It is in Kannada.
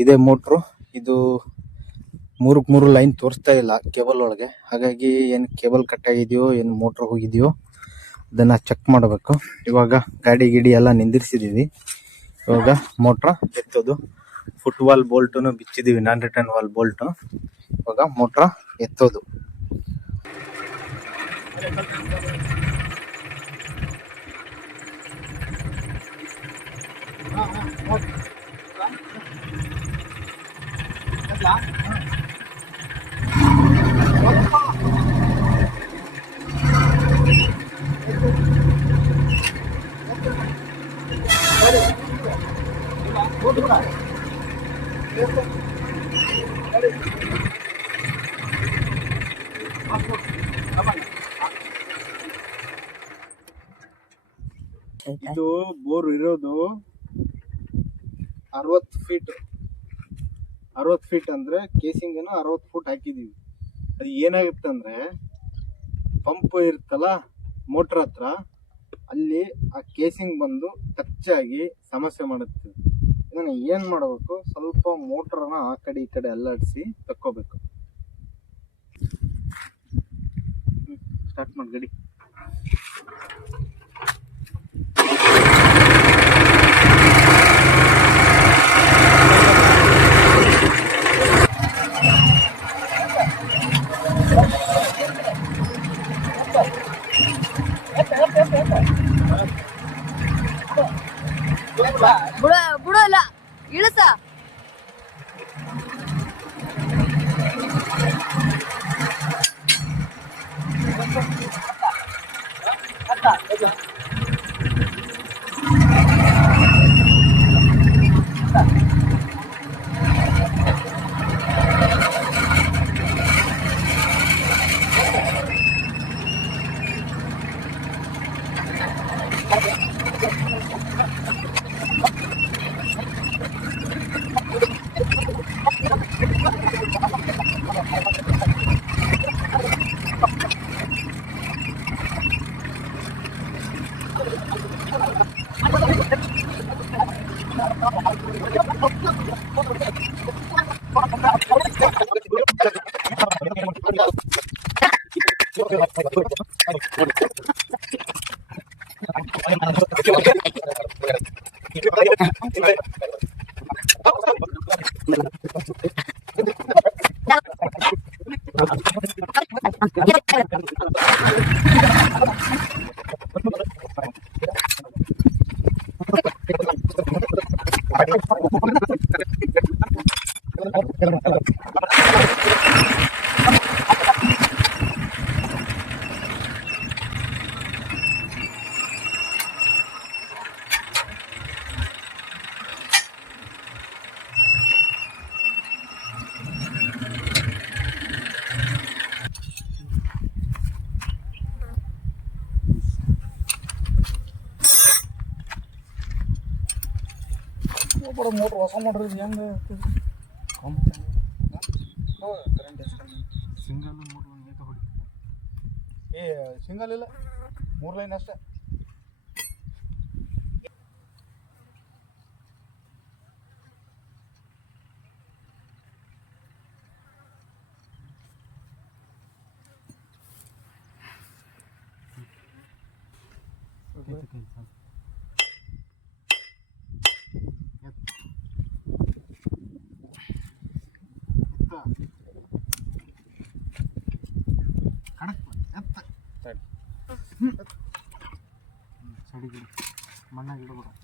ಇದೇ ಮೋಟ್ರು. ಇದು ಮೂರಕ್ಕೆ ಮೂರು ಲೈನ್ ತೋರಿಸ್ತಾ ಇಲ್ಲ ಕೇಬಲ್ ಒಳಗೆ. ಹಾಗಾಗಿ ಏನು ಕೇಬಲ್ ಕಟ್ ಆಗಿದೆಯೋ, ಏನು ಮೋಟ್ರ್ ಹೋಗಿದೆಯೋ, ಅದನ್ನ ಚೆಕ್ ಮಾಡಬೇಕು. ಇವಾಗ ಗಾಡಿ ಗಿಡಿ ಎಲ್ಲ ನಿಂದಿರ್ಸಿದೀವಿ. ಇವಾಗ ಮೋಟ್ರ ಎತ್ತೋದು. ಫುಟ್ ವಾಲ್ ಬೋಲ್ಟನ್ನು ಬಿಚ್ಚಿದೀವಿ ನಾನ್ ರಿಟರ್ನ್ ವಾಲ್ ಬೋಲ್ಟು ಇವಾಗ ಮೋಟ್ರ ಎತ್ತೋದು. ಇದು ಬೋರ್ ಇರೋದು ಅರವತ್ತು ಫೀಟ್ ಅರವತ್ತು ಫೀಟ್ ಅಂದ್ರೆ ಕೇಸಿಂಗ್ ಅರವತ್ತು ಫೂಟ್ ಹಾಕಿದೀವಿ. ಅದು ಏನಾಗುತ್ತೆ ಅಂದ್ರೆ ಪಂಪ್ ಇರುತ್ತಲ್ಲ ಮೋಟ್ರ್ ಹತ್ರ, ಅಲ್ಲಿ ಆ ಕೇಸಿಂಗ್ ಬಂದು ಟಚ್ ಸಮಸ್ಯೆ ಮಾಡುತ್ತೆ. ಇದನ್ನ ಏನ್ ಮಾಡಬೇಕು? ಸ್ವಲ್ಪ ಮೋಟ್ರನ್ನ ಆ ಕಡೆ ಈ ಕಡೆ ಅಲ್ಲಾಡಿಸಿ ತಕ್ಕೋಬೇಕು. ಸ್ಟಾರ್ಟ್ ಮಾಡಿ, ಗಡಿ. ಬಿಡ ಬಿಡಲ್ಲ Gracias. ಮೋಟ್ರ್ ಹೊಸ ಮೋಟ್ರ್ ಹೆಂಗೆ ಸಿಂಗಲ್ ಮೂರು ಏಕ ಹೊಡಿ ಏ ಸಿಂಗಲ್ ಇಲ್ಲ. ಮೂರು ಲೈನ್ ಅಷ್ಟೇ. செடிக்கு மண்ணை ஈடுபடும்